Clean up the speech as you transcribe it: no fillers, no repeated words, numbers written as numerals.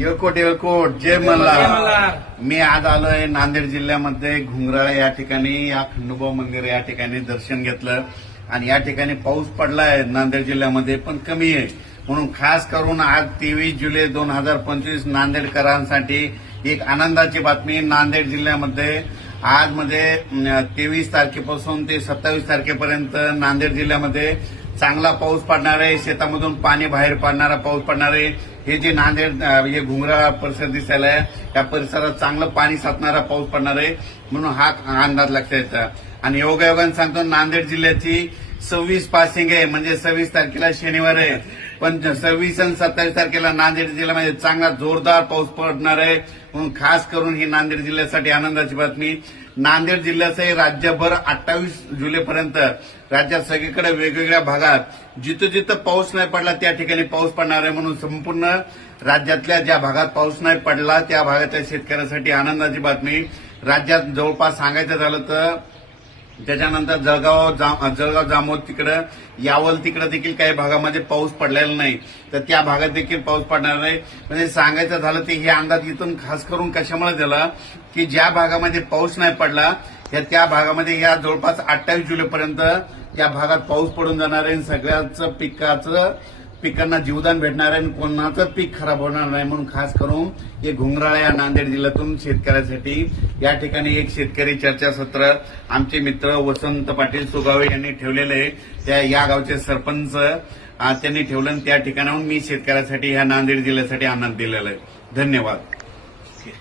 येळकोट येळकोट जय मल्हार. मी आज आलोय नांदेड जिल्ह्यामध्ये घुंगराळे या ठिकाणी, या खंडोबा मंदिर या ठिकाणी दर्शन घेतलं आणि या ठिकाणी पाऊस पडलाय नांदेड जिल्ह्यामध्ये पण कमी आहे, म्हणून खास करून आज 23 जुलै 2025 नांदेडकरांसाठी एक आनंदाची बातमी. नांदेड जिल्ह्यामध्ये आज मध्ये 23 तारखेपासून ते 27 तारखेपर्यंत नांदेड जिल्ह्यामध्ये चांगला पाऊस पडणार आहे. शेतामधून पाणी बाहेर पडणारा पाऊस पडणार आहे. हे जे नांदेड हे घुंगरा परिसर दिसायला आहे, या परिसरात चांगलं पाणी साचणारा पाऊस पडणार आहे, म्हणून हा अंदाज लक्षात येतो. आणि योगायोगाने सांगतो नांदेड जिल्ह्याची 26 पासिंग आहे, म्हणजे 26 तारखेला शनिवार आहे, पण 26 आणि 27 तारखेला नांदेड जिल्ह्यामध्ये चांगला जोरदार पाऊस पडणार आहे, म्हणून खास करून ही नांदेड जिल्ह्यासाठी आनंदाची बातमी. नांदेड जिल्ह्यासह राज्यभर 28 जुलैपर्यंत राज्यात सगळीकडे वेगवेगळ्या भागात जिथं जिथं पाऊस नाही पडला त्या ठिकाणी पाऊस पडणार आहे, म्हणून संपूर्ण राज्यातल्या ज्या भागात पाऊस नाही पडला त्या भागातल्या शेतकऱ्यांसाठी आनंदाची बातमी. राज्यात जवळपास सांगायचं झालं तर त्याच्यानंतर जळगाव जामोद तिकडं यावल तिकडे देखील काही भागामध्ये पाऊस पडलेला नाही, तर त्या भागात देखील पाऊस पडणार नाही. म्हणजे सांगायचं झालं तर हे अंदाज इथून खास करून कशामुळे दिला की ज्या भागामध्ये पाऊस नाही पडला त्या भागामध्ये या जवळपास 28 जुलैपर्यंत त्या भागात पाऊस पडून जाणार आहे. सगळ्याच पिकांना जीवदान भेटणार आहे आणि कोणाचं पीक खराब होणार नाही, म्हणून खास करून हे घुंगराळा या नांदेड जिल्ह्यातून शेतकऱ्यांसाठी या ठिकाणी एक शेतकरी चर्चासत्र आमचे मित्र वसंत पाटील सुगावे यांनी ठेवलेले आहे. त्या या गावचे सरपंच त्यांनी ठेवलं, त्या ठिकाणाहून मी शेतकऱ्यांसाठी ह्या नांदेड जिल्ह्यासाठी आनंद दिलेला आहे. धन्यवाद.